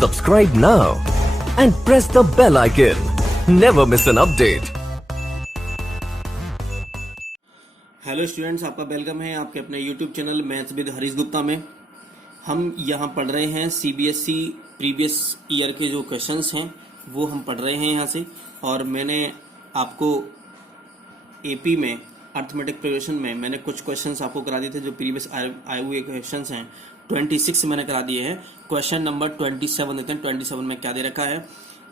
Subscribe now and press the bell icon. Never miss an update. Hello students, आपका welcome है आपके अपने YouTube channel maths with Harish Gupta में। हम यहाँ पढ़ रहे हैं सीबीएसई प्रीवियस ईयर के जो क्वेश्चंस हैं वो हम पढ़ रहे हैं यहाँ से। और मैंने आपको एपी में अर्थमेटिक प्रोग्रेशन में मैंने कुछ क्वेश्चंस आपको करा दिए थे जो प्रीवियस आए हुए क्वेश्चंस हैं। 26 मैंने करा दिए हैं। क्वेश्चन नंबर 27 देते हैं। 27 में क्या दे रखा है,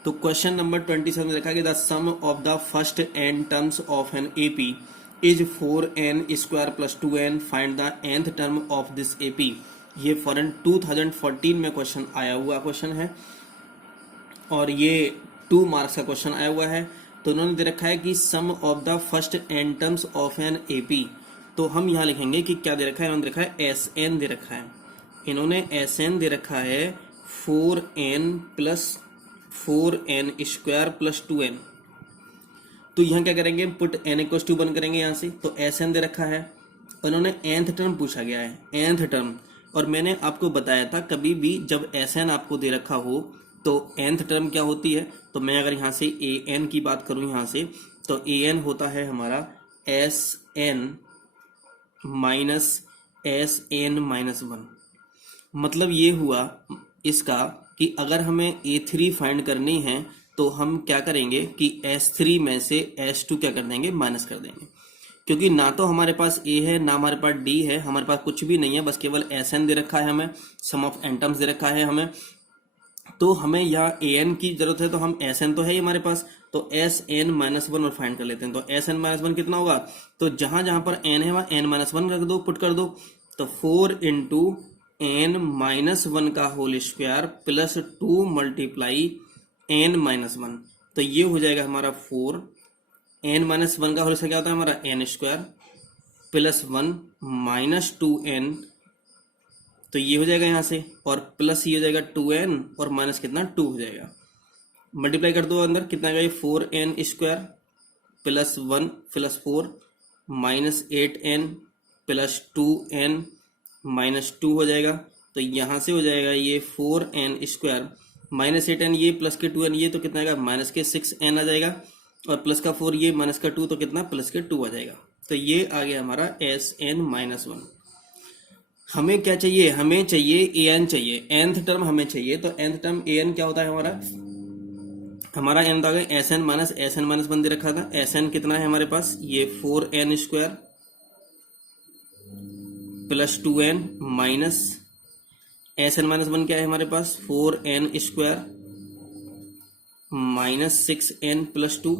तो क्वेश्चन नंबर 27 में देखा कि the sum of the first n terms of an AP is 4n square plus 2n, find the nth term of this AP. ये फॉरन 2014 में क्वेश्चन आया हुआ क्वेश्चन है और ये 2 मार्क्स का क्वेश्चन आया हुआ है। तो उन्होंने दे रखा है कि sum of the first n terms of an AP. तो हम यहाँ लिखेंगे कि क्या दे रखा है, इन्होंने दे रखा है Sn दे रखा है। इन्होंने Sn दे रखा है 4n plus 4n square plus 2n। तो यहाँ क्या करेंगे, पुट n इक्वल टू 1 करेंगे यहाँ से। तो Sn दे रखा है, उन्होंने nth टर्म पूछा गया है, nth टर्म। और मैंने आपको बताया था कभी भी जब Sn आपको दे रखा हो तो nth टर्म क्या होती है। तो मैं अगर यहाँ से an की बात करूँ यहाँ से, तो an होता है हमारा Sn माइनस Sn माइनस 1। मतलब ये हुआ इसका कि अगर हमें A3 फाइंड करनी है तो हम क्या करेंगे कि S3 में से S2 क्या कर देंगे, माइनस कर देंगे। क्योंकि ना तो हमारे पास A है ना हमारे पास D है, हमारे पास कुछ भी नहीं है, बस केवल Sn दे रखा है हमें, सम ऑफ n टर्म्स दे रखा है हमें। तो हमें यहाँ an की जरूरत है, तो हम Sn तो है ही हमारे पास, तो Sn माइनस 1 और फाइंड कर लेते हैं। तो Sn माइनस 1 कितना होगा, तो जहां जहां पर n है वहां n माइनस 1 रख दो, पुट कर दो। तो 4 इंटू n माइनस 1 का whole square plus 2 multiply n minus 1। तो ये हो जाएगा हमारा 4 n माइनस 1 का होल स्क्वायर क्या होता है हमारा n square plus 1 minus 2n। तो ये हो जाएगा यहाँ से, और प्लस ये हो जाएगा 2n और माइनस कितना 2 हो जाएगा। मल्टीप्लाई कर दो अंदर, कितना आएगा 4n square plus 1 plus 4 minus 8n plus 2n minus 2 हो जाएगा। तो यहाँ से हो जाएगा ये 4n स्क्वायर माइनस 8n ये प्लस के 2n ये, तो कितना आएगा माइनस के 6n आ जाएगा, और प्लस का 4 ये माइनस का 2 तो कितना प्लस के 2 आ जाएगा। तो ये आ गया हमारा Sn माइनस 1। हमें क्या चाहिए, हमें चाहिए an चाहिए, nth टर्म हमें चाहिए। तो nth टर्म an क्या होता है हमारा n होता है Sn माइनस 1 दे रखा था। Sn कितना है हमारे पास, ये 4n square plus 2n minus Sn minus 1 क्या है हमारे पास 4n square minus 6n plus 2।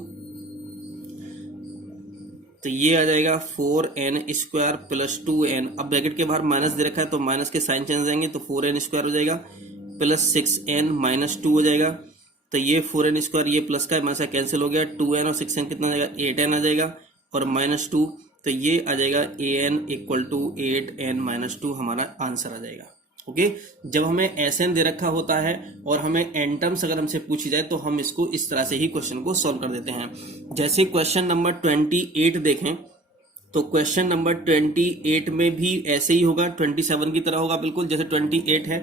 तो ये आ जाएगा 4n स्क्वायर प्लस 2n। अब ब्रैकेट के बाहर माइनस दे रखा है तो माइनस के साइन चेंज हो जाएंगे, तो 4n स्क्वायर हो जाएगा प्लस 6n माइनस 2 हो जाएगा। तो ये 4n स्क्वायर ये प्लस का माइनस का कैंसिल हो गया, 2n और 6n कितना हो जाएगा 8n आ जाएगा और माइनस 2। तो ये आ जाएगा an equal to 8n minus 2 हमारा आंसर आ जाएगा। ओके, जब हमें Sn दे रखा होता है और हमें n टर्म्स अगर हमसे पूछी जाए तो हम इसको इस तरह से ही क्वेश्चन को सॉल्व कर देते हैं। जैसे क्वेश्चन नंबर 28 देखें तो क्वेश्चन नंबर 28 में भी ऐसे ही होगा, 27 की तरह होगा बिल्कुल जैसे 28 है।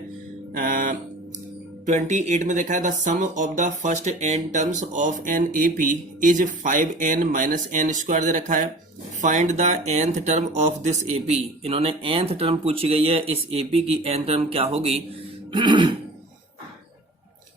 28 में देखा है the sum of the first n terms of an AP is 5n minus n square दे रखा है। Find the nth term of this AP. इन्होंने nth टर्म पूछी गई है, इस एपी की nth टर्म क्या होगी।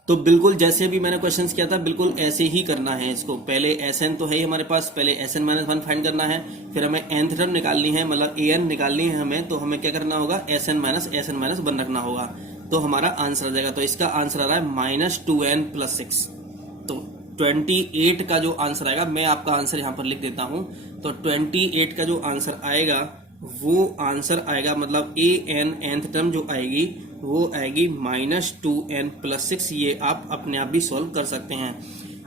तो बिल्कुल जैसे भी मैंने क्वेश्चंस किया था बिल्कुल ऐसे ही करना है इसको। पहले Sn तो है ही हमारे पास, पहले Sn माइनस 1 फाइंड करना है, फिर हमें nth टर्म निकालनी है, मतलब an निकालनी है हमें। तो हमें क्या करना होगा, Sn माइनस 1 रखना होगा, तो हमारा आंसर आ जाएगा। तो इसका आंसर आ रहा है माइनस 2n प्लस 6। तो 28 का जो आंसर आएगा, मैं आपका आंसर यहाँ पर लिख देता हूं। तो 28 का जो आंसर आएगा वो आंसर आएगा, मतलब an nth टर्म जो आएगी वो आएगी माइनस 2n प्लस 6। ये आप अपने आप भी सॉल्व कर सकते हैं।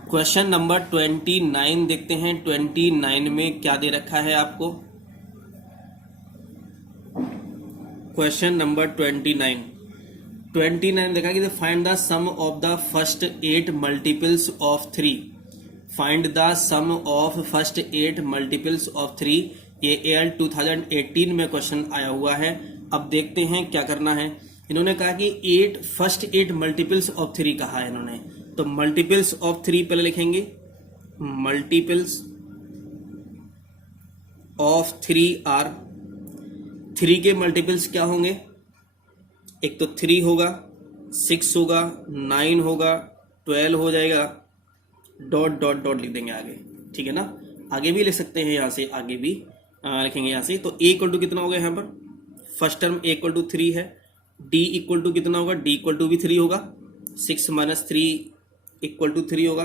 क्वेश्चन नंबर 29 देखते हैं। 29 में क्या दे रखा है आपको, क्वेश्चन नंबर 29 देखा कि find the sum of the first 8 multiples of 3। Find the sum of first 8 multiples of 3। ये AL 2018 में क्वेश्चन आया हुआ है। अब देखते हैं क्या करना है। इन्होंने कहा कि 8 फर्स्ट 8 मल्टीपल्स ऑफ 3 कहा है इन्होंने। तो मल्टीपल्स ऑफ 3 पहले लिखेंगे, मल्टीपल्स ऑफ 3 आर, 3 के मल्टीपल्स क्या होंगे, एक तो 3 होगा, 6 होगा, 9 होगा, 12 हो जाएगा, डॉट डॉट डॉट लिख देंगे आगे, ठीक है ना। आगे भी लिख सकते हैं, यहाँ से आगे भी लिखेंगे यहाँ से। तो ए इक्वल टू कितना होगा यहाँ पर, first term A equal to 3 है, डी इक्वल टू कितना होगा, डी इक्वल टू भी 3 होगा, 6 माइनस 3 इक्वल टू 3 होगा।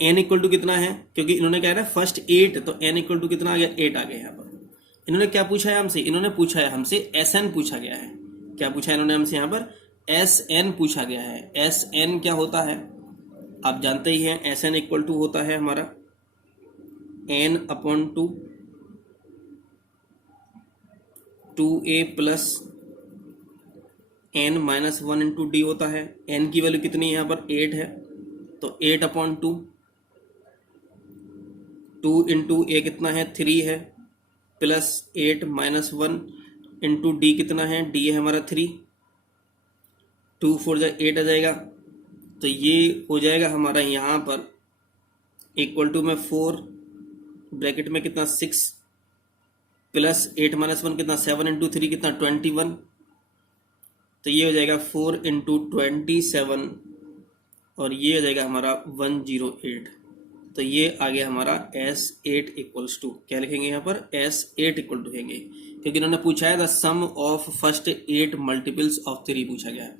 एन इक्वल टू कितना है, क्योंकि इन्होंने क्या है ना फर्स्ट 8, तो एन इक्वल टू कितना आ गया, 8 आ गया यहाँ पर। इन्होंने क्या पूछा है हमसे, इन्होंने पूछा है हमसे एस एन पूछा गया है। क्या पूछा है इन्होंने हमसे यहाँ पर, एस एन पूछा गया है। एस एन क्या होता है आप जानते ही हैं, एस एन इक्वल टू होता है हमारा N upon 2a plus N minus 1 into D होता है। एन की वैल्यू कितनी है यहाँ पर, 8 है, तो 8 अपॉन 2 इंटू ए कितना है, 3 है, प्लस 8 माइनस 1 इंटू डी कितना है, डी है हमारा 3, 2 4 जा 8 आ जाएगा। तो ये हो जाएगा हमारा यहाँ पर इक्वल टू में 4 ब्रैकेट में कितना 6 प्लस 8 माइनस 1 कितना 7 इंटू 3 कितना 21। तो ये हो जाएगा 4 इंटू 27 और ये हो जाएगा हमारा 108। तो ये आ गया हमारा S8 इक्वल्स टू, क्या लिखेंगे यहाँ पर, S8 इक्वल टू लिखेंगे, क्योंकि इन्होंने पूछा है the sum of first 8 multiples of 3 पूछा गया है।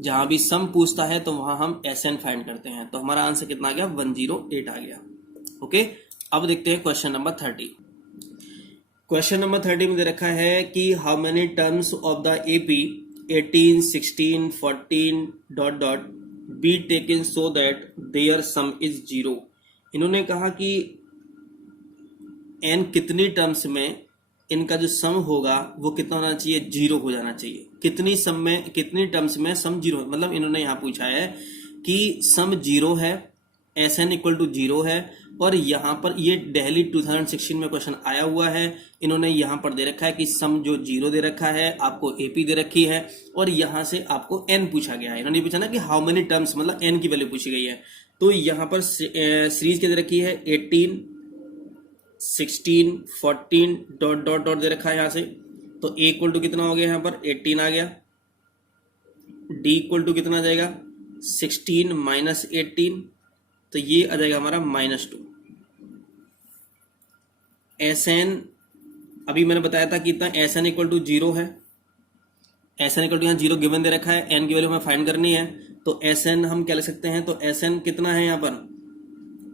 जहां भी सम पूछता है तो वहां हम SN फाइंड करते हैं। तो हमारा आंसर कितना आ गया, 108 आ गया। ओके, अब देखते हैं क्वेश्चन नंबर 30। क्वेश्चन नंबर 30 में दे रखा है कि how many terms of the AP 18, 16, 14 dot dot be taken so that their sum is 0। इन्होंने कहा कि n कितनी टर्म्स में इनका जो सम होगा वो कितना होना चाहिए, 0 हो जाना चाहिए। कितनी सम में, कितनी टर्म्स में सम 0, मतलब इन्होंने यहाँ पूछा है कि सम 0 है, SN इक्वल टू 0 है, और यहाँ पर ये दिल्ली 2016 में क्वेश्चन आया हुआ है। इन्होंने यहाँ पर दे रखा है कि सम जो 0 दे रखा है, आपको AP दे रखी है, और यहाँ से आपको n पूछा गया है। इन्होंने पूछा ना कि हाउ मेनी टर्म्स, मतलब n की वैल्यू पूछी गई है। तो यहाँ पर सीरीज क्या दे रखी है, 18, 16, 14 डॉट डॉट डॉट दे रखा है यहाँ से। तो A इक्वल टू कितना हो गया यहाँ पर, 18 आ गया, D इक्वल टू कितना आ जाएगा, 16 माइनस 18, तो ये आ जाएगा हमारा -2। SN अभी मैंने बताया था कि इतना SN इक्वल टू 0 है, SN इक्वल टू यहाँ 0 गिवन दे रखा है, n की वैल्यू हमें फाइंड करनी है। तो SN हम क्या ले सकते हैं, तो SN कितना है यहाँ पर,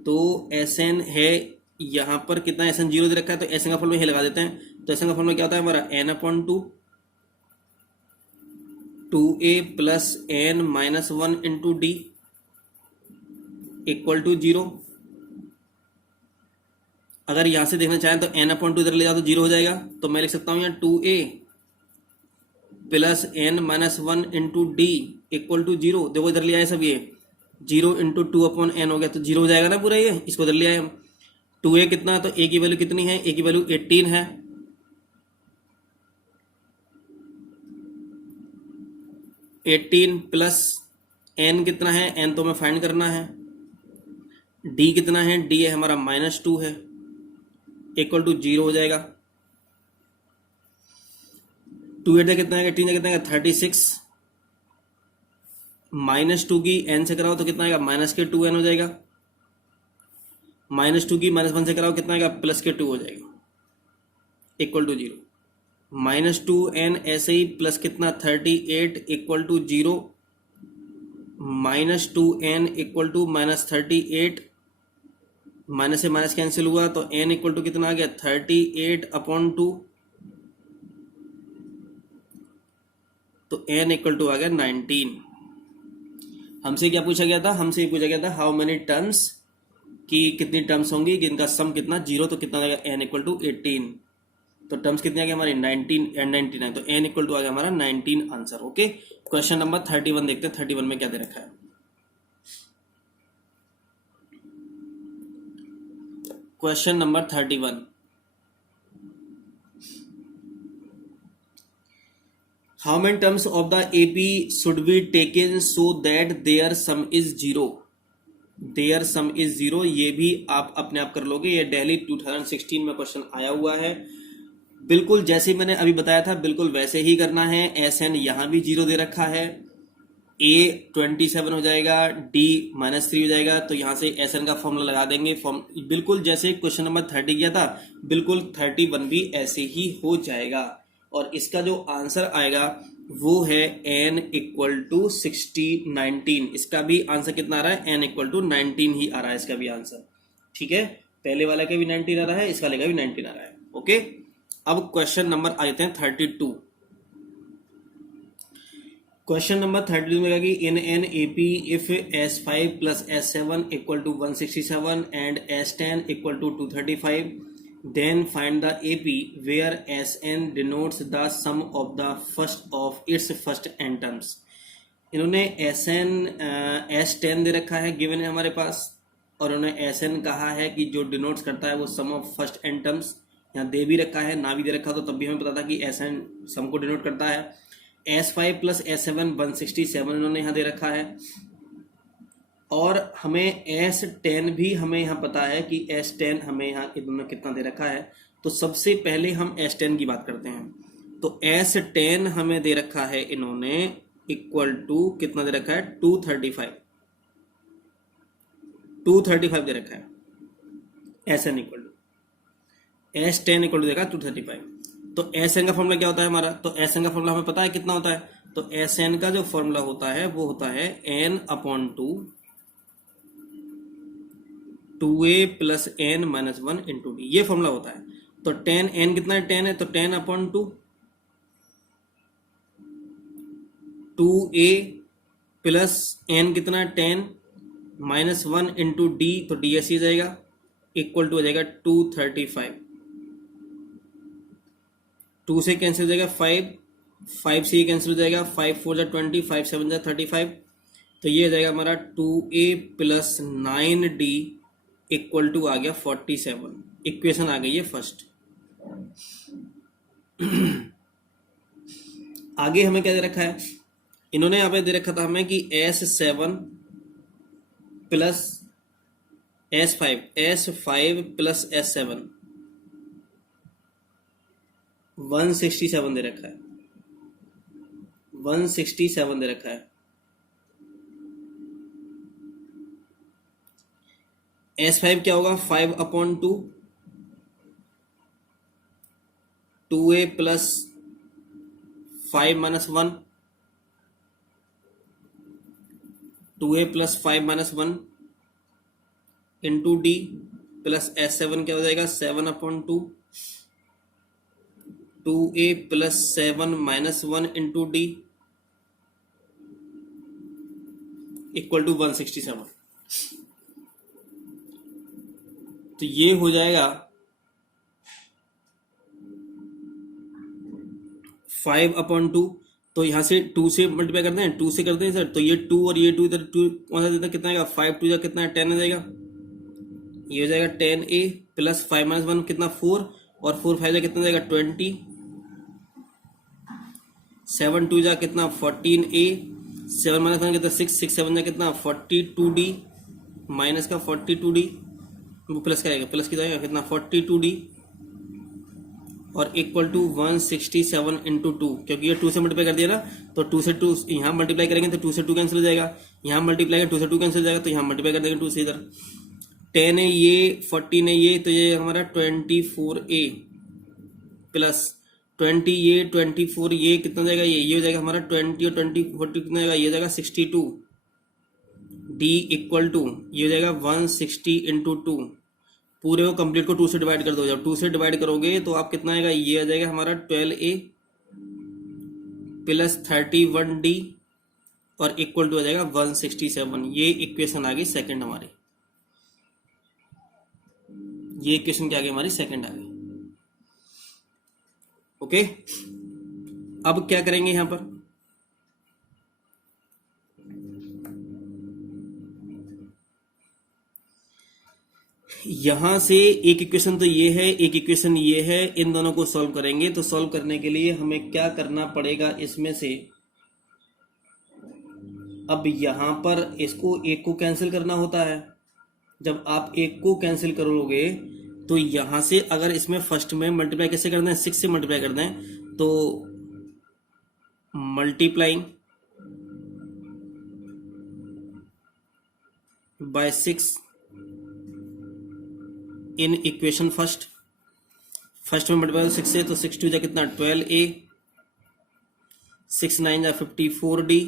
तो SN है यहाँ पर कितना, SN 0 दे रखा है, तो SN का फॉर्मूला लगा देते हैं। तो SN का फॉर्मूला क्या होता है हमारा, n upon 2a plus n minus 1 into D equal to 0। अगर यहां से देखना चाहें तो n अपॉन 2 इधर ले जाओ तो 0 हो जाएगा। तो मैं लिख सकता हूं यहाँ 2a plus n minus 1 into D equal to 0। देखो इधर ले आए सब, ये 0 इंटू 2 अपॉन n हो गया, तो 0 हो जाएगा ना पूरा, ये इसको इधर ले आए हम। 2a कितना है, तो a की वैल्यू कितनी है, a की वैल्यू 18 है, प्लस n कितना है, n तो हमें फाइंड करना है, d कितना है, d है हमारा -2 है, इक्वल टू 0 हो जाएगा। 2 8 कितना है, 18 कितना है, 36, -2 की n से कराओ तो कितना आएगा, -2n हो जाएगा, -2 की -1 से कराओ कितना आएगा, +2 हो जाएगा, इक्वल टू 0। -2n ऐसे ही प्लस कितना 38 equal to 0, -2n equal to -38, minus से माइनस कैंसिल हुआ तो n इक्वल टू कितना आ गया, 38 अपॉन 2, तो n इक्वल टू आ गया 19। हमसे क्या पूछा गया था, हमसे पूछा गया था हाउ मेनी टर्म्स, की कितनी टर्म्स होंगी जिनका सम कितना 0, तो कितना आ गया, n इक्वल टू 18। तो टर्म्स कितनी आ गई हमारी 19 एंड 99, तो n इक्वल टू आ गया हमारा 19 आंसर। ओके, क्वेश्चन नंबर 31 देखते हैं, 31 में क्या दे रखा है। Question number 31, how many terms of the AP should be taken so that their sum is zero, their sum is zero, ये भी आप अपने आप कर लोगे। ये दिल्ली 2016 में क्वेश्चन आया हुआ है। बिल्कुल जैसे मैंने अभी बताया था बिल्कुल वैसे ही करना है। एस एन यहां भी जीरो दे रखा है, ए 27 हो जाएगा, डी -3 हो जाएगा, तो यहां से एस एन का फॉर्मूला लगा देंगे। बिल्कुल जैसे क्वेश्चन नंबर 30 किया था बिल्कुल 31 भी ऐसे ही हो जाएगा। और इसका जो आंसर आएगा वो है n इक्वल टू 19। इसका भी आंसर कितना आ रहा है, n इक्वल टू 19 ही आ रहा है इसका भी आंसर। ठीक है, पहले वाला का भी 19 आ रहा है, इस वाले का भी 19 आ रहा है। ओके, अब क्वेश्चन नंबर आ जाते हैं 32। क्वेश्चन नंबर 32 में कि in an AP if S5 plus S7 equal to 167 and S10 equal to 235, then find the AP where Sn denotes the sum of the first of its first n terms। इन्होंने Sn S10 दे रखा है, given है हमारे पास, और उन्होंने Sn कहा है कि जो डिनोट्स करता है वो सम ऑफ फर्स्ट n टर्म्स। यहाँ दे भी रखा है, ना भी दे रखा तो तब भी हमें पता था कि Sn सम को डिनोट करता है। S5 प्लस S7 167 इन्होंने यहाँ दे रखा है, और हमें S10 भी हमें यहाँ पता है कि S10 हमें यहाँ इन्होंने कितना दे रखा है। तो सबसे पहले हम S10 की बात करते हैं। तो S10 हमें दे रखा है इन्होंने इक्वल टू कितना दे रखा है, 235 दे रखा है। Sn equal to S10 equal to देखा 235। तो Sn का फॉर्मूला क्या होता है हमारा, तो Sn का फॉर्मूला हमें पता है कितना होता है। तो Sn का जो फॉर्मूला होता है वो होता है n/2 2a plus n minus 1 into D, ये फॉर्मूला होता है। तो 10 n कितना है, 10 है, तो 10/2 2a प्लस n कितना है 10 माइनस 1 इंटू डी, तो डी ऐसे ही जाएगा, इक्वल टू हो जाएगा 235। 2 से कैंसिल हो जाएगा 5 से ही कैंसिल हो जाएगा, 5 4 20, 5 7 35। तो ये हो जाएगा हमारा 2a plus 9d equal to आ गया 47। इक्वेशन आ गई है फर्स्ट। आगे हमें क्या दे रखा है, इन्होंने यहाँ पे दे रखा था हमें कि S7 plus S5 plus S7 167 दे रखा है, 167 दे रखा है। S5 क्या होगा, 5/2 2a plus 5 minus 1 2a plus 5 minus 1 into D plus S7 क्या हो जाएगा 7/2 2a plus 7 minus 1 into D equal to 167। तो ये हो जाएगा 5/2। तो यहां से 2 से मल्टीप्लाई करते हैं, 2 से करते हैं सर, तो ये 2 और ये 2 इधर 2 कौन सा देता है, कितना आएगा 5 2 कितना है 10 आ जाएगा, ये हो जाएगा 10a प्लस 5 माइनस 1 कितना 4, और 4 5 कितना जाएगा 20, 7 2 कितना 14a, 7 माइनस 1 कितना 6 6 7 कितना 42d माइनस का 42d, वो प्लस का आएगा, प्लस कितना आएगा कितना 42d, और इक्वल टू 167 इंटू 2, क्योंकि ये 2 से मल्टीप्लाई कर दिया ना, तो 2 से 2 यहाँ मल्टीप्लाई करेंगे तो 2 से 2 कैंसिल हो जाएगा, यहाँ मल्टीप्लाई करेंगे 2 से 2 कैंसिल हो जाएगा, तो यहाँ मल्टीप्लाई कर देंगे 2 से इधर, 10 है ये 14 है ये, तो ये हमारा 24a प्लस 20 ये 24 ये कितना जाएगा, ये हो जाएगा हमारा 20 और 20 40 कितना जाएगा, ये हो जाएगा 62 d इक्वल टू ये हो जाएगा 160 इंटू 2, पूरे को कंप्लीट को 2 से डिवाइड कर दो, जब 2 से डिवाइड करोगे तो आप कितना आएगा, ये आ जाएगा हमारा 12a प्लस 31d और इक्वल टू आ जाएगा 167। ये इक्वेशन आ गई सेकंड हमारी, ये इक्वेशन क्या आ गई हमारी सेकंड आ गई। ओके, अब क्या करेंगे यहां पर, यहां से एक इक्वेशन तो ये है, एक इक्वेशन ये है, इन दोनों को सॉल्व करेंगे। तो सॉल्व करने के लिए हमें क्या करना पड़ेगा, इसमें से अब यहां पर इसको एक को कैंसिल करना होता है। जब आप एक को कैंसिल करोगे तो यहां से अगर इसमें फर्स्ट में मल्टीप्लाई कैसे कर दें, 6 से मल्टीप्लाई कर दें, तो multiplying by 6 in equation first में मल्टीप्लाई 6 से, तो 6 टू जा कितना 12a, 6 9 जा 54d,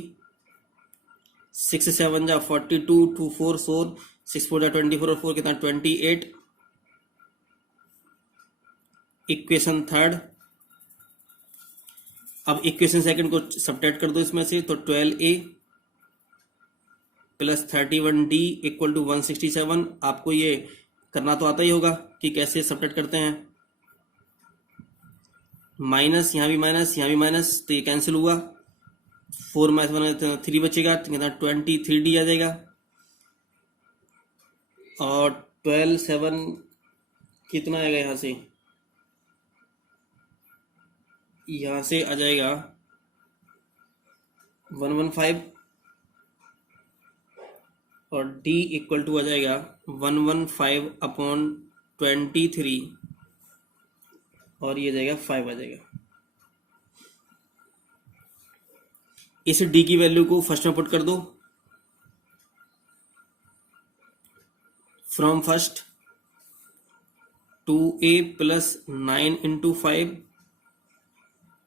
6 7 जा 42, 2 4 4, 6 4 जा 24 और 4 कितना 28। इक्वेशन थर्ड, अब इक्वेशन सेकंड को सब्ट्रैक्ट कर दो इसमें से, तो 12a plus 31d equal to 167। आपको ये करना तो आता ही होगा कि कैसे सब्ट्रैक्ट करते हैं। माइनस, यहाँ भी माइनस, यहाँ भी माइनस, तो ये कैंसिल हुआ। 4 माइनस 1 3 बचेगा, तो कितना 23d आ जाएगा। और 12 7 कितना आएगा, यहाँ से आ जाएगा 115, और d इक्वल टू आ जाएगा 115 अपॉन 23, और ये जाएगा 5 आ जाएगा। इस d की वैल्यू को फर्स्ट में पुट कर दो। From first 2a plus 9 into 5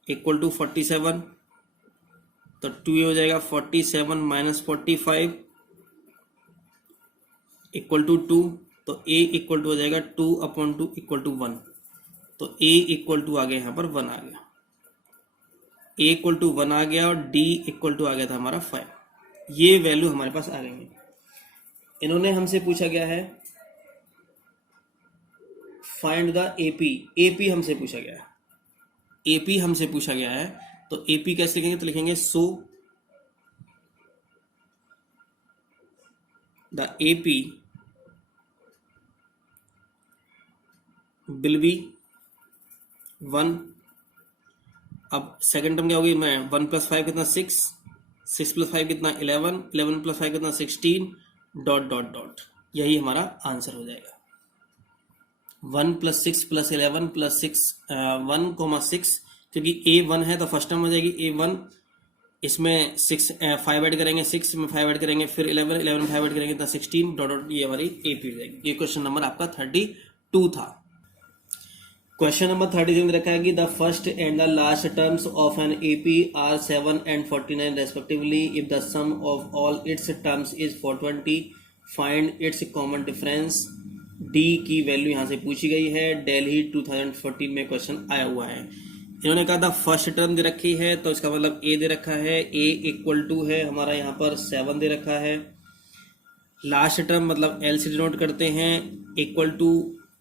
equal to 47, तो 2a हो जाएगा 47 माइनस 45 इक्वल टू 2, तो a इक्वल टू हो जाएगा 2 अपॉन 2 इक्वल टू 1, तो a इक्वल टू आ गया, यहाँ पर 1 आ गया, a इक्वल टू 1 आ गया, और d इक्वल टू आ गया था हमारा 5। ये वैल्यू हमारे पास आ गई है। इन्होंने हमसे पूछा गया है फाइंड द AP, AP हमसे पूछा गया है, AP हमसे पूछा गया है। तो AP कैसे लिखेंगे, तो लिखेंगे so the AP will be 1। अब सेकंड टर्म क्या होगी, मैं 1 प्लस 5 कितना 6, 6 प्लस 5 कितना 11, 11 प्लस 5 कितना 16, डॉट डॉट डॉट, यही हमारा आंसर हो जाएगा। 1 प्लस 6 प्लस 11 प्लस 6 1,6, क्योंकि A1 है तो फर्स्ट टर्म हो जाएगी A1, इसमें 5 ऐड करेंगे, 6 में 5 ऐड करेंगे, फिर 11 में 5 ऐड करेंगे तो 16 डॉट डॉट, ये हमारी AP हो जाएगी। ये क्वेश्चन नंबर आपका 32 था। क्वेश्चन नंबर 30 में रखा है कि the first and the last terms of an AP are 7 and 49 respectively. If the sum of all its terms is 420, find its common difference. D की वैल्यू यहाँ से पूछी गई है। दिल्ली 2014 में क्वेश्चन आया हुआ है। इन्होंने कहा था फर्स्ट टर्म दे रखी है, तो इसका मतलब A दे रखा है, A इक्वल टू है हमारा यहाँ पर 7 दे रखा है। लास्ट टर्म मतलब L से डिनोट करते हैं, इक्वल टू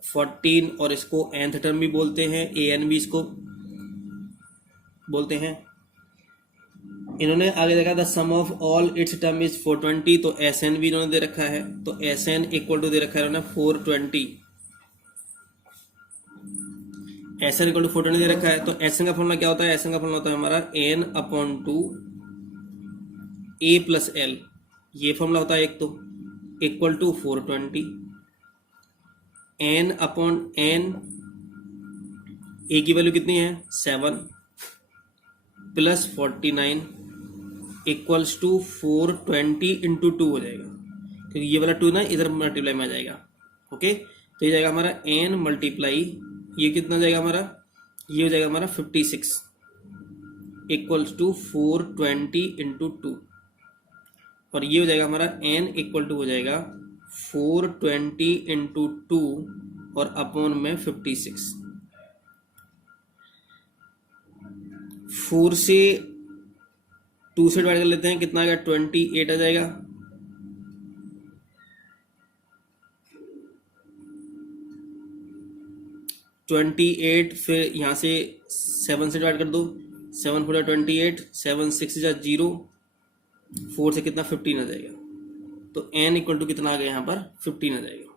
14, और इसको nth टर्म भी बोलते हैं, AN भी इसको बोलते हैं। इन्होंने आगे देखा था sum of all its term is 420, तो SN भी इन्होंने दे रखा है, तो SN इक्वल टू दे रखा है इन्होंने 420, SN इक्वल टू 420 दे रखा है। तो SN का फॉर्मूला क्या होता है, SN का फॉर्मूला होता है हमारा N upon 2 A plus L, ये फॉर्मूला होता है एक, तो equal to 420 N upon N, A की वैल्यू कितनी है 7 प्लस 49 इक्वल्स टू 420 इंटू 2 हो जाएगा, क्योंकि ये वाला 2 ना इधर मल्टीप्लाई में आ जाएगा। ओके, तो ये जाएगा हमारा n मल्टीप्लाई, ये कितना जाएगा हमारा, ये हो जाएगा हमारा 56 इक्वल्स टू 420 इंटू 2, और ये हो जाएगा हमारा n इक्वल टू हो जाएगा 420 इंटू 2 और अपॉन में 56। 4 से 2 से डिवाइड कर लेते हैं, कितना आ गया 28 आ जाएगा। फिर यहाँ से 7 से डिवाइड कर दो, 7 4 28, 7 6 जा 0, 4 से कितना 15 आ जाएगा, तो n इक्वल टू कितना आ गया यहाँ पर 15 आ जाएगा।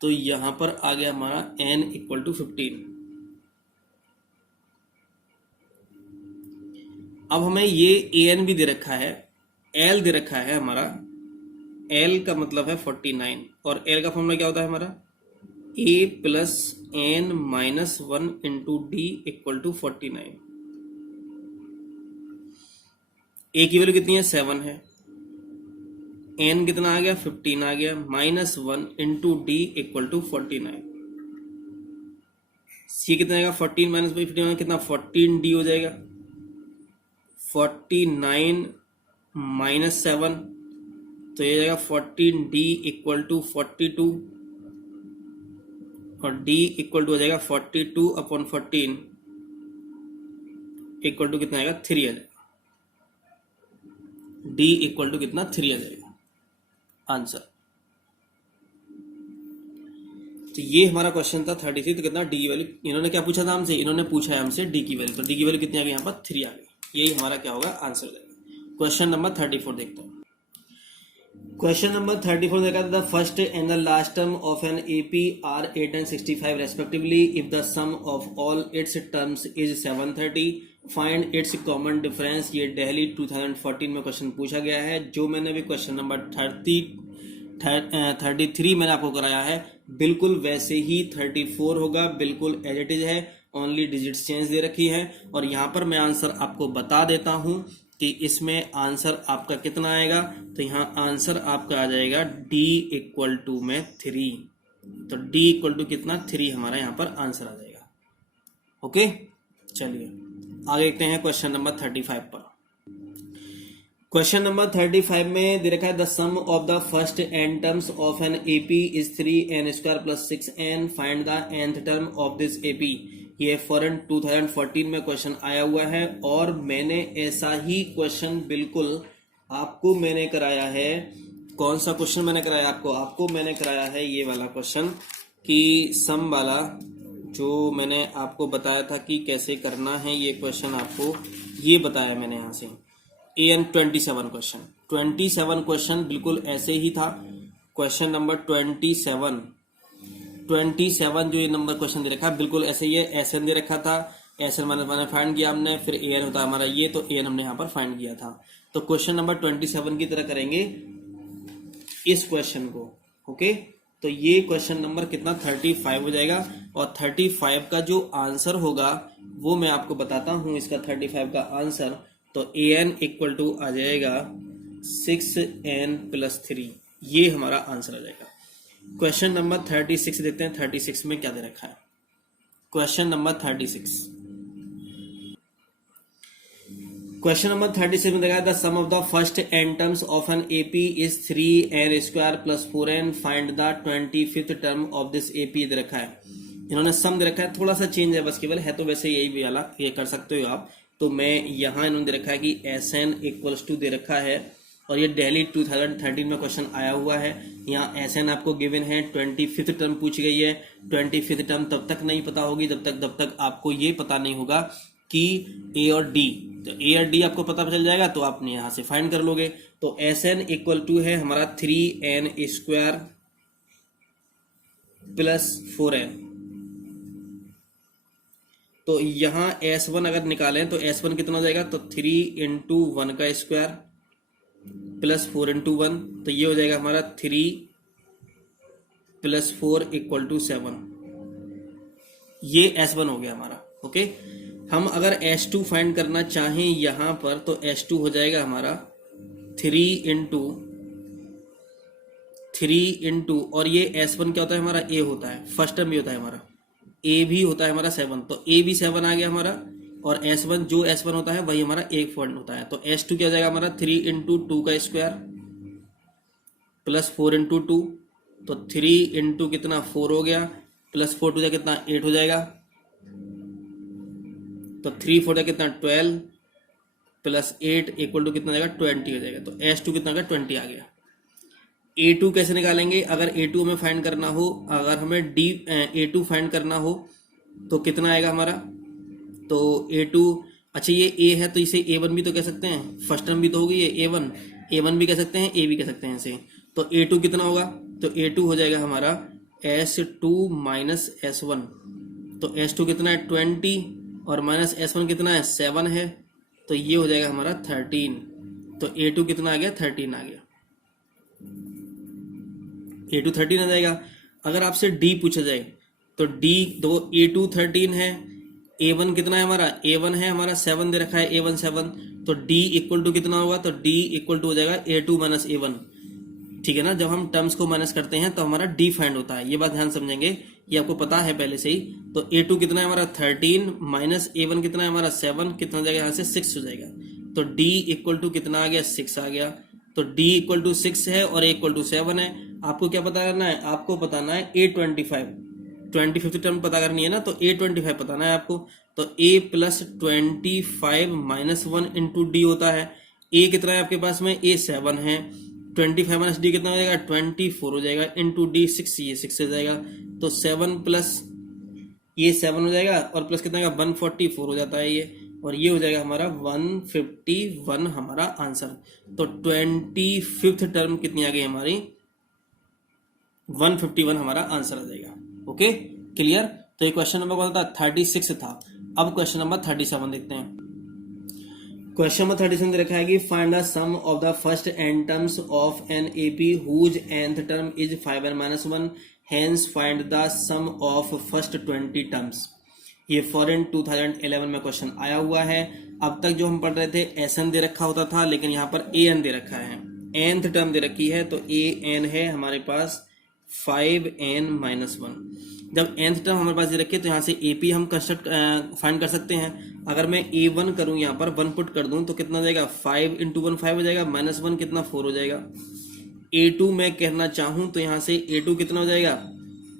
तो यहां पर आ गया हमारा n इक्वल टू 15। अब हमें ये an भी दे रखा है, l दे रखा है हमारा, l का मतलब है 49 और l का फॉर्मूला क्या होता है हमारा a plus n minus 1 into D equal to 49। a की वैल्यू कितनी है 7 है, n कितना आ गया 15 आ गया, minus 1 into D equal to 49। c कितना आएगा 14 माइनस 15 कितना 14 डी हो जाएगा, 49 माइनस 7 तो ये जाएगा 14 डी इक्वल टू 42 और d इक्वल टू हो जाएगा 42 अपॉन 14 इक्वल टू कितना आएगा 3 आ जाएगा, d इक्वल टू कितना 3 आ जाएगा आंसर। तो ये हमारा क्वेश्चन था 33। तो कितना डी की वैल्यू, इन्होंने क्या पूछा था हमसे, इन्होंने पूछा है हमसे डी की वैल्यू, तो डी की वैल्यू कितनी आ गई यहाँ पर 3 आ गई। यही हमारा क्या होगा आंसर जाएगा। क्वेश्चन नंबर 34 देखते हैं। क्वेश्चन नंबर 34 देखा था, the first and the last term of an AP are 8 and 65 respectively, if the sum of all its terms is 730, find its common difference. ये दिल्ली 2014 में क्वेश्चन पूछा गया है। जो मैंने भी क्वेश्चन नंबर 33 मैंने आपको कराया है, बिल्कुल वैसे ही 34 होगा, बिल्कुल एज इट इज है, ओनली डिजिट्स चेंज दे रखी है। और यहाँ पर मैं आंसर आपको बता देता हूँ कि इसमें आंसर आपका कितना आएगा। तो यहाँ आंसर आपका आ जाएगा d इक्वल टू में 3, तो d इक्वल टू कितना 3 हमारा यहाँ पर आंसर आ जाएगा। ओके, चलिए आगे देखते हैं क्वेश्चन नंबर 35 पर। क्वेश्चन नंबर 35 में दे रखा है, the sum of the first n terms of an AP is 3n square plus 6n, find the nth term of this AP. ये फॉरेन 2014 में क्वेश्चन आया हुआ है और मैंने ऐसा ही क्वेश्चन बिल्कुल आपको मैंने कराया है। कौन सा क्वेश्चन मैंने कराया आपको मैंने कराया है ये वाला क्वेश्चन, कि सम वाला, जो मैंने आपको बताया था कि कैसे करना है ये क्वेश्चन, आपको ये बताया मैंने यहाँ से। AN 27 क्वेश्चन बिल्कुल ऐसे ही था। क्वेश्चन नंबर 27 जो ये नंबर क्वेश्चन दे रखा है बिल्कुल ऐसे ही है। SN दे रखा था, SN मैंने फाइंड किया हमने, फिर AN होता है हमारा ये, तो AN हमने यहाँ पर फाइंड किया था। तो क्वेश्चन नंबर 27 की तरह करेंगे इस क्वेश्चन को। ओके, तो ये क्वेश्चन नंबर कितना 35 हो जाएगा और 35 का जो आंसर होगा वो मैं आपको बताता हूँ। इसका 35 का आंसर तो AN इक्वल टू आ जाएगा 6n प्लस 3, ये हमारा आंसर आ जाएगा। क्वेश्चन नंबर 36 देखते हैं 36 में क्या दे रखा है। क्वेश्चन नंबर 36 में देखा, the sum of the first n terms of an AP is 3n square plus 4n, find the 25th term of this AP दे रखा है। इन्होंने सम दे रखा है, थोड़ा सा चेंज है बस केवल, है तो वैसे यही वाला, ये कर सकते हो आप। तो मैं यहाँ इन्होंने दे रखा है कि SN इक्वल्स टू दे रखा है और ये दिल्ली 2013 में क्वेश्चन आया हुआ है। यहाँ SN आपको गिवन है, 25th टर्म पूछ गई है। 25th टर्म तब तक नहीं पता होगी जब तक आपको ये पता नहीं होगा कि A और D, तो A और D आपको पता चल जाएगा तो आप यहाँ से फाइंड कर लोगे। तो SN इक्वल टू है हमारा 3n स्क्वायर प्लस 4n। तो यहाँ S1 अगर निकालें तो S1 कितना हो जाएगा, तो 3 इंटू 1 का स्क्वायर प्लस 4 इंटू 1, तो ये हो जाएगा हमारा 3 प्लस 4 इक्वल टू 7। ये S1 हो गया हमारा। ओके, हम अगर S2 फाइंड करना चाहें यहाँ पर तो S2 हो जाएगा हमारा 3 इंटू और ये S1 क्या होता है हमारा A होता है, फर्स्ट टर्म भी होता है हमारा, A भी होता है हमारा 7, तो A भी 7 आ गया हमारा और S1 जो S1 होता है वही हमारा एक पॉइंट होता है। तो S2 क्या हो जाएगा हमारा 3 इंटू 2 का स्क्वायर प्लस 4 इंटू 2, तो 3 इंटू कितना 4 हो गया प्लस 4 टू जा कितना 8 हो जाएगा, तो 3 4 जा कितना 12 प्लस 8 इक्वल टू कितना जाएगा 20 हो जाएगा। तो S2 कितना का 20 आ गया। A2 कैसे निकालेंगे, अगर A2 हमें फाइंड करना हो, अगर हमें A2 फाइंड करना हो तो कितना आएगा हमारा, तो A2, अच्छा ये A है तो इसे A1 भी तो कह सकते हैं, फर्स्ट टर्म भी तो होगी ये A1 भी कह सकते हैं, A भी कह सकते हैं इसे। तो A2 कितना होगा, तो A2 हो जाएगा हमारा S2 माइनस S1, तो S2 कितना है 20 और माइनस S1 कितना है 7 है, तो ये हो जाएगा हमारा 13। तो A2 कितना आ गया 13 आ गया, A2 13 आ जाएगा। अगर आपसे D पूछा जाए तो D दो A2 13 है, A1 कितना है हमारा, A1 है हमारा 7 दे रखा है, A1 7, तो D इक्वल टू कितना होगा, तो D इक्वल टू हो जाएगा A2 माइनस A1। ठीक है ना, जब हम टर्म्स को माइनस करते हैं तो हमारा D फाइंड होता है, ये बात ध्यान समझेंगे, ये आपको पता है पहले से ही। तो A2 कितना है हमारा 13 माइनस A1 कितना है हमारा 7, कितना हो जाएगा यहाँ से 6 हो जाएगा। तो D इक्वल टू कितना आ गया 6 आ गया। तो D इक्वल टू 6 है और A इक्वल टू 7 है। आपको क्या पता करना है, आपको बताना है A25, 25th टर्म पता करनी है ना, तो A25 बताना है आपको। तो A plus 25 minus 1 into D होता है। A कितना है आपके पास में, A 7 है, 25 माइनस डी कितना हो जाएगा 24 हो जाएगा, इंटू डी 6, ये 6 हो जाएगा। तो 7 प्लस ये 7 हो जाएगा और प्लस कितना होगा 144 हो जाता है ये, और ये हो जाएगा हमारा 151 हमारा आंसर। तो 25th टर्म कितनी आ गई हमारी 151 हमारा आंसर आ जाएगा। Okay clear. तो ये क्वेश्चन नंबर कौन था 36 था। अब क्वेश्चन नंबर 37 देखते हैं। क्वेश्चन नंबर 37 दे रखा है कि find the sum of the first n terms of an AP whose nth term is 5n-1, hence find the sum of first 20 terms. ये फॉरेन 2011 में क्वेश्चन आया हुआ है। अब तक जो हम पढ़ रहे थे एसएन दे रखा होता था, लेकिन यहाँ पर ए एन दे रखा है, nth टर्म दे रखी है, तो ए एन है हमारे पास 5n-1। जब nth टर्म हमारे पास दे रखी है तो यहाँ से एपी हम कंस्ट्रक्ट फाइंड कर सकते हैं। अगर मैं a1 करूँ, यहाँ पर 1 पुट कर दूं तो कितना हो जाएगा 5 इंटू 1 5 हो जाएगा, माइनस 1 कितना 4 हो जाएगा। a2 मैं कहना चाहूँ तो यहाँ से a2 कितना हो जाएगा,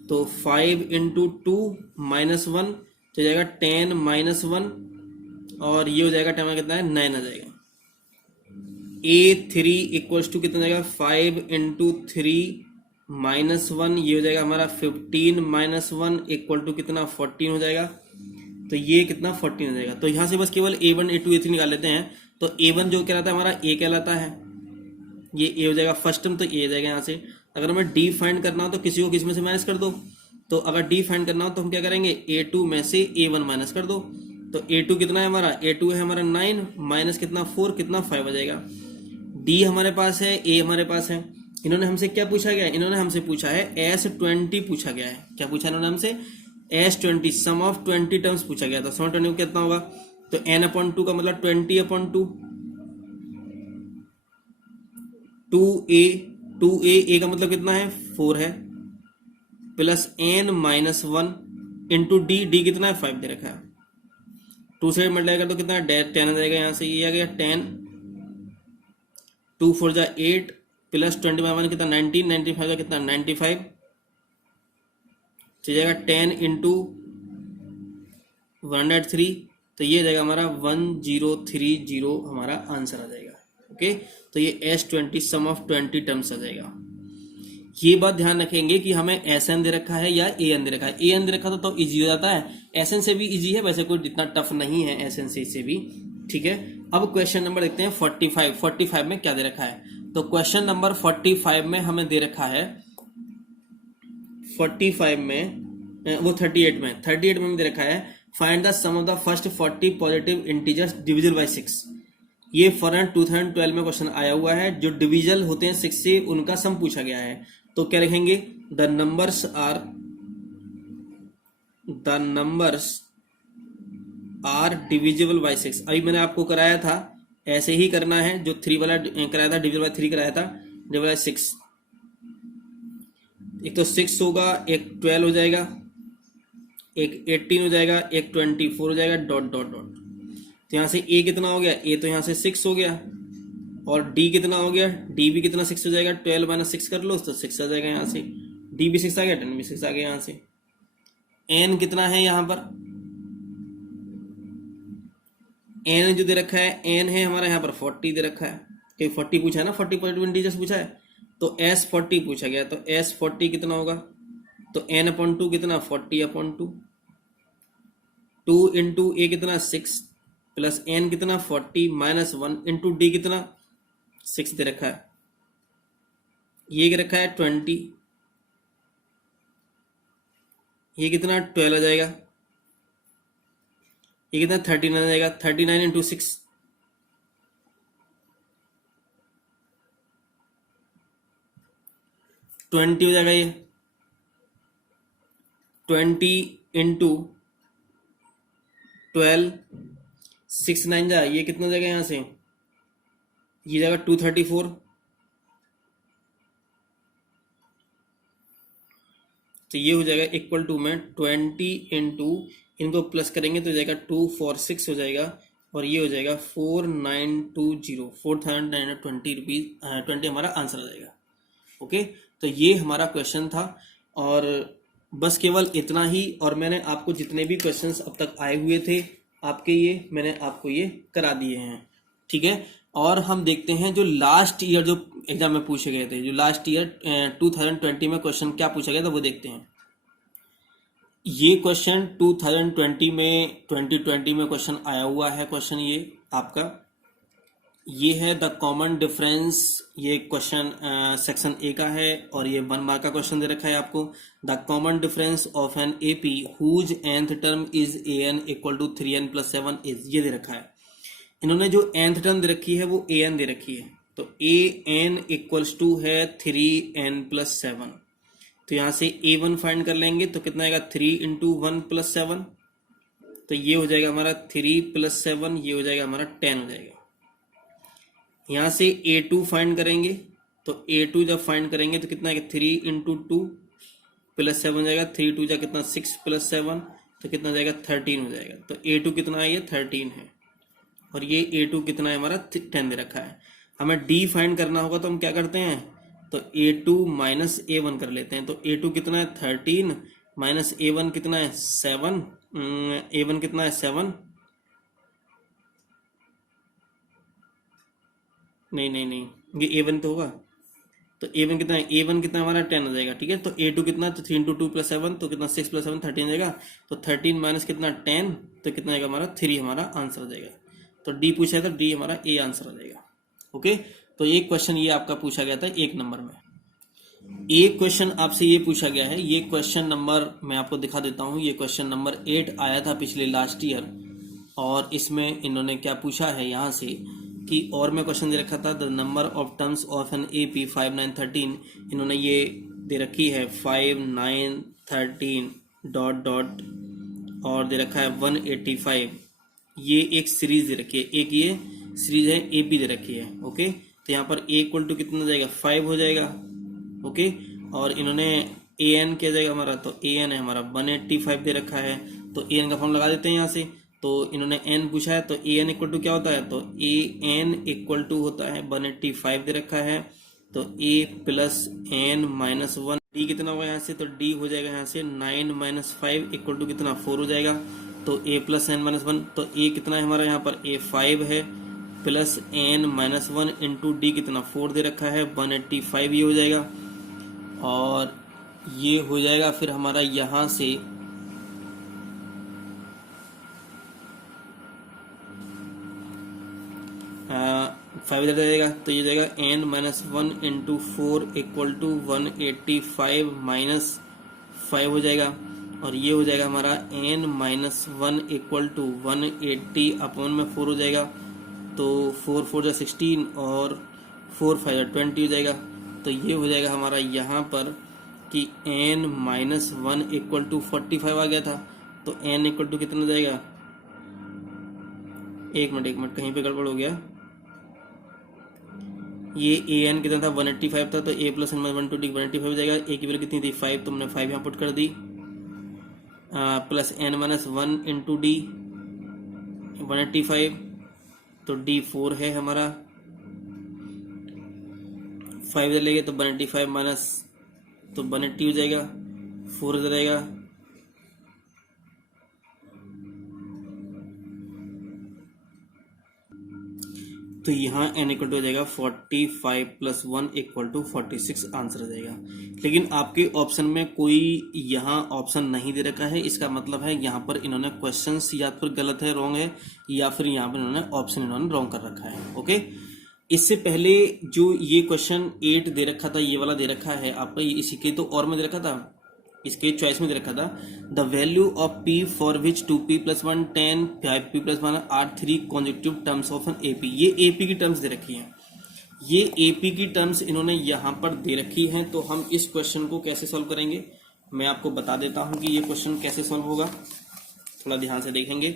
तो 5 इंटू 2 माइनस 1 तो जाएगा 10 माइनस 1, और ये हो जाएगा टाइम कितना है 9 आ जाएगा। a3 इक्वल्स टू कितना जाएगा 5 इंटू 3 माइनस 1, ये हो जाएगा हमारा 15 माइनस 1 इक्वल टू कितना 14 हो जाएगा। तो ये कितना 14 हो जाएगा। तो यहाँ से बस केवल a1 a2 a3 निकाल लेते हैं। तो a1 जो कहलाता है हमारा a कहलाता है, ये a हो जाएगा फर्स्ट टर्म, तो a हो जाएगा यहाँ से। अगर हमें d फाइंड करना हो तो किसी को किस में से माइनस कर दो। तो अगर d फाइंड करना हो तो हम क्या करेंगे, a2 में से a1 माइनस कर दो। तो a2 कितना है हमारा, a2 है हमारा 9 माइनस कितना 4 कितना 5 हो जाएगा। d हमारे पास है, a हमारे पास है। इन्होंने हमसे क्या पूछा गया, इन्होंने हमसे पूछा है S20 पूछा गया है। क्या पूछा इन्होंने हमसे, S20 सम ऑफ 20 टर्म्स पूछा गया था। सम ऑफ 20 कितना होगा, तो n/2 का मतलब 20/2, 2a का मतलब कितना है 4 है, प्लस n-1 इंटू डी कितना है 5 दे रखा है। 2 से मल्टीप्लाई कर तो कितना 10 आ जाएगा, यहाँ से ये आ गया 10, 2 4 जा 8 प्लस 20/1 कितना 19, 95 का कितना 95, तो जाएगा 10 इंटू 103, तो ये जाएगा हमारा 1030 हमारा आंसर आ जाएगा। ओके, तो ये S20 सम ऑफ 20 टर्म्स आ जाएगा। ये बात ध्यान रखेंगे कि हमें SN दे रखा है या AN दे रखा है। AN दे रखा तो इजी हो जाता है, SN से भी इजी है, वैसे कोई इतना टफ नहीं है SN से भी। ठीक है, अब क्वेश्चन नंबर देखते हैं 45 में क्या दे रखा है। तो क्वेश्चन नंबर 45 में हमें दे रखा है, 45 में वो 38 में दे रखा है find the sum of the first 40 positive integers divisible by 6। ये फॉरेन 2012 में क्वेश्चन आया हुआ है। जो डिविजल होते हैं 6 से उनका सम पूछा गया है। तो क्या लिखेंगे, the numbers are divisible by 6। अभी मैंने आपको कराया था, ऐसे ही करना है, जो 3 वाला कराया था डिविजिबल बाय 3 कराया था, डिविजिबल बाय 6। एक तो 6 होगा, एक 12 हो जाएगा, एक 18 हो जाएगा, एक 24 हो जाएगा, डॉट डॉट डॉट। तो यहाँ से a कितना हो गया, a तो यहाँ से 6 हो गया, और d कितना हो गया, d भी कितना 6 हो जाएगा, 12 माइनस 6 कर लो तो 6 आ जाएगा। यहाँ से d भी 6 आ गया, 10 भी 6 आ गया। यहाँ से n कितना है, यहाँ पर n जो दे रखा है, n है हमारा यहाँ पर 40 दे रखा है, क्योंकि 40 पूछा है ना, 40 पॉजिटिव इंटीजर्स पूछा है, तो S40 पूछा गया। तो S40 कितना होगा, तो n/2 कितना 40/2, 2 इंटू a कितना 6 प्लस n कितना 40 माइनस 1 इंटू डी कितना 6 दे रखा है, ये रखा है 20, ये कितना 12 आ जाएगा, ये कितना 39 आ जाएगा, 39 इंटू 6 20 हो जाएगा, ये 20 इंटू 12 6 9 जा, ये कितना हो जाएगा यहाँ से, ये जाएगा 234, तो ये हो जाएगा इक्वल टू में 20 इंटू, इनको प्लस करेंगे तो हो जाएगा 246 हो जाएगा, और ये हो जाएगा 4920, 4920 रुपीज 20 हमारा आंसर आ जाएगा। ओके, तो ये हमारा क्वेश्चन था, और बस केवल इतना ही। और मैंने आपको जितने भी क्वेश्चंस अब तक आए हुए थे आपके, ये मैंने आपको ये करा दिए हैं, ठीक है। और हम देखते हैं जो लास्ट ईयर जो एग्जाम में पूछे गए थे, जो लास्ट ईयर 2020 में क्वेश्चन क्या पूछा गया था वो देखते हैं। ये क्वेश्चन 2020 में 2020 में क्वेश्चन आया हुआ है, क्वेश्चन ये आपका ये है द कॉमन डिफरेंस, ये क्वेश्चन सेक्शन ए का है, और ये 1 मार्क का क्वेश्चन दे रखा है आपको। The common difference of an AP whose nth term is an equal to 3n plus 7 is, ये दे रखा है। इन्होंने जो nth टर्म दे रखी है वो an दे रखी है, तो an इक्वल्स टू है 3n प्लस 7, तो यहाँ से a1 फाइंड कर लेंगे तो कितना आएगा 3 इंटू 1 प्लस 7, तो ये हो जाएगा हमारा 3 प्लस 7, ये हो जाएगा हमारा 10 हो जाएगा। यहाँ से a2 फाइंड करेंगे, तो a2 जब फाइंड करेंगे तो कितना आएगा 3 इंटू 2 प्लस 7 हो जाएगा, 3 2 जा कितना 6 प्लस 7, तो कितना हो जाएगा 13 हो जाएगा। तो a2 कितना है, ये 13 है, और ये a2 कितना है हमारा 10 दे रखा है। हमें d फाइंड करना होगा तो हम क्या करते हैं, तो a2 माइनस a1 कर लेते हैं। तो a2 कितना है 13 माइनस a1 कितना है 7, a1 कितना है 7, नहीं ये a1 तो होगा, तो a1 कितना है, a1 कितना हमारा 10 हो जाएगा, ठीक है। तो a2 कितना, तो 3 इंटू 2 प्लस 7, तो कितना 6 प्लस 7 13 हो जाएगा, तो 13 माइनस कितना 10, तो कितना आएगा हमारा 3 हमारा आंसर हो जाएगा। तो डी पूछा था, डी हमारा ए आंसर हो जाएगा। ओके, तो एक क्वेश्चन ये आपका पूछा गया था 1 नंबर में। एक क्वेश्चन आपसे ये पूछा गया है, ये क्वेश्चन नंबर मैं आपको दिखा देता हूँ, ये क्वेश्चन नंबर 8 आया था पिछले लास्ट ईयर, और इसमें इन्होंने क्या पूछा है यहाँ से कि, और मैं क्वेश्चन दे रखा था the number of terms of an AP 5 9 13, इन्होंने ये दे रखी है 5 9 13 डॉट डॉट, और दे रखा है 185, ये एक सीरीज दे रखी है, एक ये सीरीज है एपी दे रखी है। ओके, तो यहाँ पर ए इक्वल टू कितना हो जाएगा 5 हो जाएगा। ओके, और इन्होंने ए एन क्या जाएगा हमारा, तो ए एन है हमारा 185 दे रखा है, तो ए एन का फॉर्म लगा देते हैं यहाँ से। तो इन्होंने n पूछा है, तो ए एन इक्वल टू क्या होता है, तो ए एन इक्वल टू होता है 185 दे रखा है, तो a plus N minus 1, D कितना होगा यहाँ से, तो डी हो जाएगा यहाँ से 9 माइनस 5 इक्वल टू कितना 4 हो जाएगा। तो a प्लस एन माइनस 1, तो a कितना है हमारा यहाँ पर, a 5 है, plus N minus 1 into D कितना 4 दे रखा है, 185 ये हो जाएगा। और ये हो जाएगा फिर हमारा यहाँ से 5 इधर जाएगा, तो ये जाएगा n minus 1 into 4 equal to 185 minus 5 हो जाएगा, और ये हो जाएगा हमारा n minus 1 equal to 180 upon में 4 हो जाएगा, तो 4 4 जा 16 और 4 5 जा 20 हो जाएगा। तो ये हो जाएगा हमारा यहाँ पर कि n माइनस 1 इक्वल टू 45 आ गया था, तो n इक्वल टू कितना हो जाएगा, एक मिनट कहीं पे गड़बड़ हो गया, ये ए एन कितना था 185 था, तो a plus N minus 1 to D 185 हो जाएगा। ए की वैल्यू कितनी थी 5, तो हमने 5 यहाँ पुट कर दी, plus N minus 1 into D 185, तो डी 4 है हमारा, 5 इधर लेंगे तो 185 माइनस, तो 180 हो जाएगा, 4 इधर रहेगा, तो यहाँ n इक्वल टू हो जाएगा 45 प्लस 1 इक्वल टू 46 आंसर हो जाएगा। लेकिन आपके ऑप्शन में कोई यहाँ ऑप्शन नहीं दे रखा है, इसका मतलब है यहाँ पर इन्होंने क्वेश्चंस या फिर गलत है, रॉन्ग है, या फिर यहाँ पर इन्होंने ऑप्शन इन्होंने रॉन्ग कर रखा है। ओके, इससे पहले जो ये क्वेश्चन 8 दे रखा था, ये वाला दे रखा है आपका, ये इसी के तो और में दे रखा था, इसके चॉइस में दे रखा था the value of P for which 2p + 1 10 5p + 1 are 3 consecutive terms of an AP. ये एपी की टर्म्स दे रखी हैं, ये एपी की टर्म्स इन्होंने यहाँ पर दे रखी हैं। तो हम इस क्वेश्चन को कैसे सॉल्व करेंगे, मैं आपको बता देता हूं कि ये क्वेश्चन कैसे सॉल्व होगा, थोड़ा ध्यान से देखेंगे।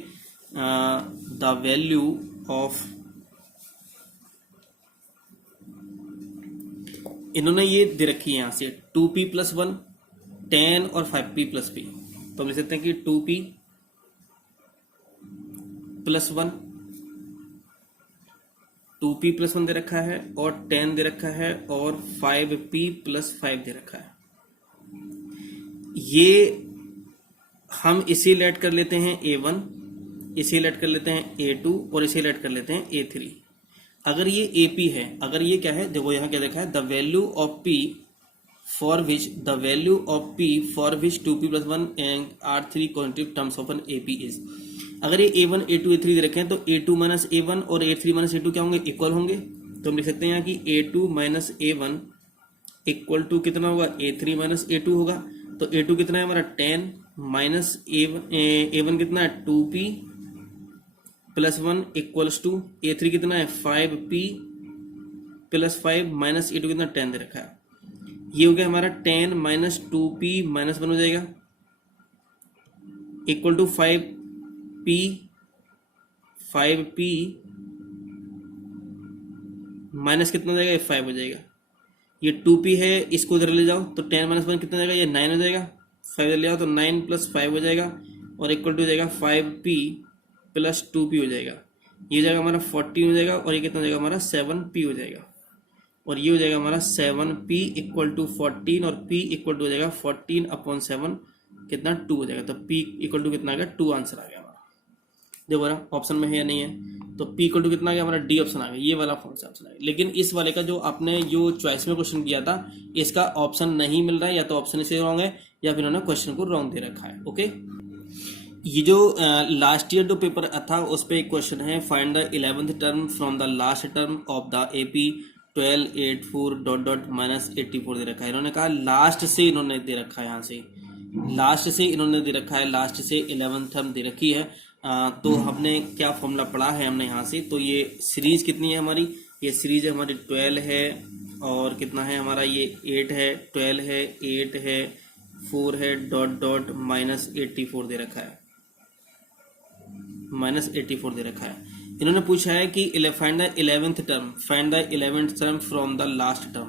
द वैल्यू ऑफ, इन्होंने ये दे रखी है यहाँ से 2p + 1 10 और 5p + p, तो हम लिख सकते हैं कि 2p + 1 2p + 1 दे रखा है और 10 दे रखा है और 5p + 5 दे रखा है। ये हम इसे लेट कर लेते हैं a1, इसे लेट कर लेते हैं a2 और इसे लेट कर लेते हैं a3। अगर ये AP है, अगर ये क्या है, देखो यहाँ क्या देखा है the value of P for which 2p + 1 and R3 consecutive terms of an AP is. अगर ये A1 A2 A3 दे रखे हैं तो A2 - A1 और A3 - A2 क्या होंगे, इक्वल होंगे। तो हम लिख सकते हैं यहाँ कि A2 - A1 इक्वल टू कितना होगा, A3 - A2 होगा। तो A2 कितना है हमारा 10 माइनस A1 कितना है 2p + 1 इक्वल्स टू A3 कितना है 5p + 5 माइनस A2 कितना 10 दे रखा है। ये हो गया हमारा 10 - 2p - 1 हो जाएगा इक्वल टू 5p माइनस कितना हो जाएगा, ये 5 हो जाएगा। ये 2p है, इसको उधर ले जाओ तो 10 - 1 कितना हो जाएगा, ये 9 हो जाएगा। 5 ले जाओ तो 9 + 5 हो जाएगा और इक्वल टू हो जाएगा 5p + 2p हो जाएगा। ये हो जाएगा हमारा 14 हो जाएगा और ये कितना हो जाएगा हमारा 7p हो जाएगा। और ये हो जाएगा हमारा 7p = 14 और p = हो जाएगा 14/7 कितना 2 हो जाएगा। तो p = कितना आ गया 2 आंसर आ गया हमारा। देखो ना ऑप्शन में है या नहीं है, तो p = कितना आ गया हमारा डी ऑप्शन आ गया, ये वाला कौन सा ऑप्शन आ गया। लेकिन इस वाले का जो आपने जो चॉइस में क्वेश्चन किया था इसका ऑप्शन नहीं मिल रहा है, या तो ऑप्शन इसे रॉन्ग है या फिर उन्होंने क्वेश्चन को रॉन्ग दे रखा है। ओके, ये जो लास्ट ईयर जो पेपर था उस पर एक क्वेश्चन है find the 11th term from the last term of the AP 12 84 - 84 दे रखा है। इन्होंने कहा लास्ट से इन्होंने दे रखा है, यहाँ से लास्ट से इन्होंने दे रखा है, लास्ट से 11th टर्म दे रखी है। तो हमने क्या फॉर्मूला पढ़ा है हमने यहाँ से, तो ये सीरीज कितनी है हमारी, ये सीरीज हमारी 12 है और कितना है हमारा ये 8 है, 12 है, 8 है, 4 है, ... -84 दे रखा है, -84 दे रखा है। इन्होंने पूछा है कि find the 11th term, find the 11th term from the last term,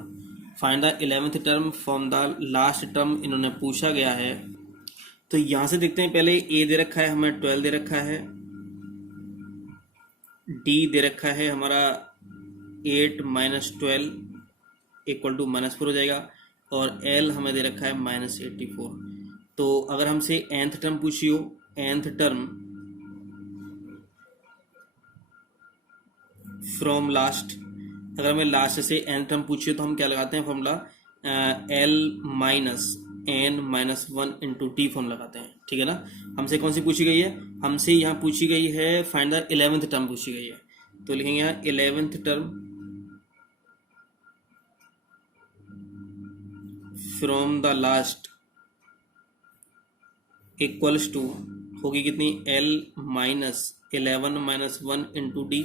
find the 11th term from the last term इन्होंने पूछा गया है। तो यहां से देखते हैं, पहले A दे रखा है हमें 12 दे रखा है, D दे रखा है हमारा 8 - 12 = -4 हो जाएगा और L हमें दे रखा है -84। तो अगर हमसे nth टर्म पूछी हो, nth टर्म फ्रॉम लास्ट, अगर हमें लास्ट से nth टर्म पूछी हो तो हम क्या लगाते हैं formula, L - n - 1 × t form लगाते हैं, ठीक है ना। हमसे कौन सी पूछी गई है, हमसे यहाँ पूछी गई है फाइंड द 11th टर्म पूछी गई है। तो लिखेंगे यहाँ 11th term from the last equals to होगी कितनी, L - 11 - 1 × d।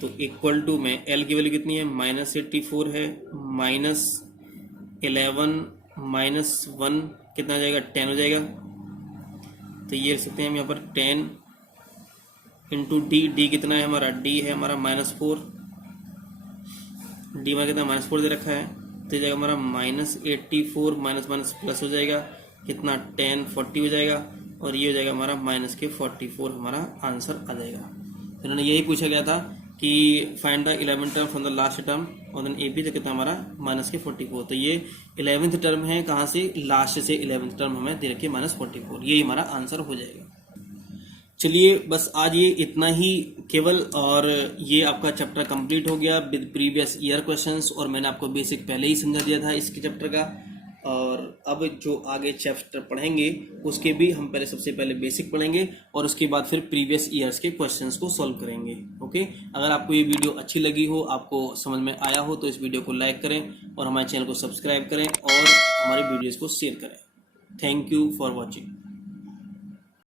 तो इक्वल टू में L की वैल्यू कितनी है -84 है, -11 - 1 कितना हो जाएगा 10 हो जाएगा। तो ये लिख सकते हैं हम यहाँ पर 10 × d, d कितना है हमारा, d है हमारा -4, d हमारा कितना -4 दे रखा है। तो जाएगा हमारा -84 माइनस प्लस हो जाएगा कितना 10 40 हो जाएगा और ये हो जाएगा हमारा -44 हमारा आंसर आ जाएगा। इन्होंने यही पूछा गया था कि find the 11th term from the last term और देन AP तो कितना हमारा -44। तो ये 11th टर्म है, कहाँ से, लास्ट से 11th टर्म हमें दे रखी है -44, यही हमारा आंसर हो जाएगा। चलिए बस आज ये इतना ही केवल, और ये आपका चैप्टर कंप्लीट हो गया विद प्रीवियस ईयर क्वेश्चंस, और मैंने आपको बेसिक पहले ही समझा दिया था इसके चैप्टर का। और अब जो आगे चैप्टर पढ़ेंगे उसके भी हम पहले सबसे पहले बेसिक पढ़ेंगे और उसके बाद फिर प्रीवियस ईयर्स के क्वेश्चंस को सॉल्व करेंगे। ओके, अगर आपको ये वीडियो अच्छी लगी हो, आपको समझ में आया हो, तो इस वीडियो को लाइक करें और हमारे चैनल को सब्सक्राइब करें और हमारे वीडियोज़ को शेयर करें। Thank you for watching.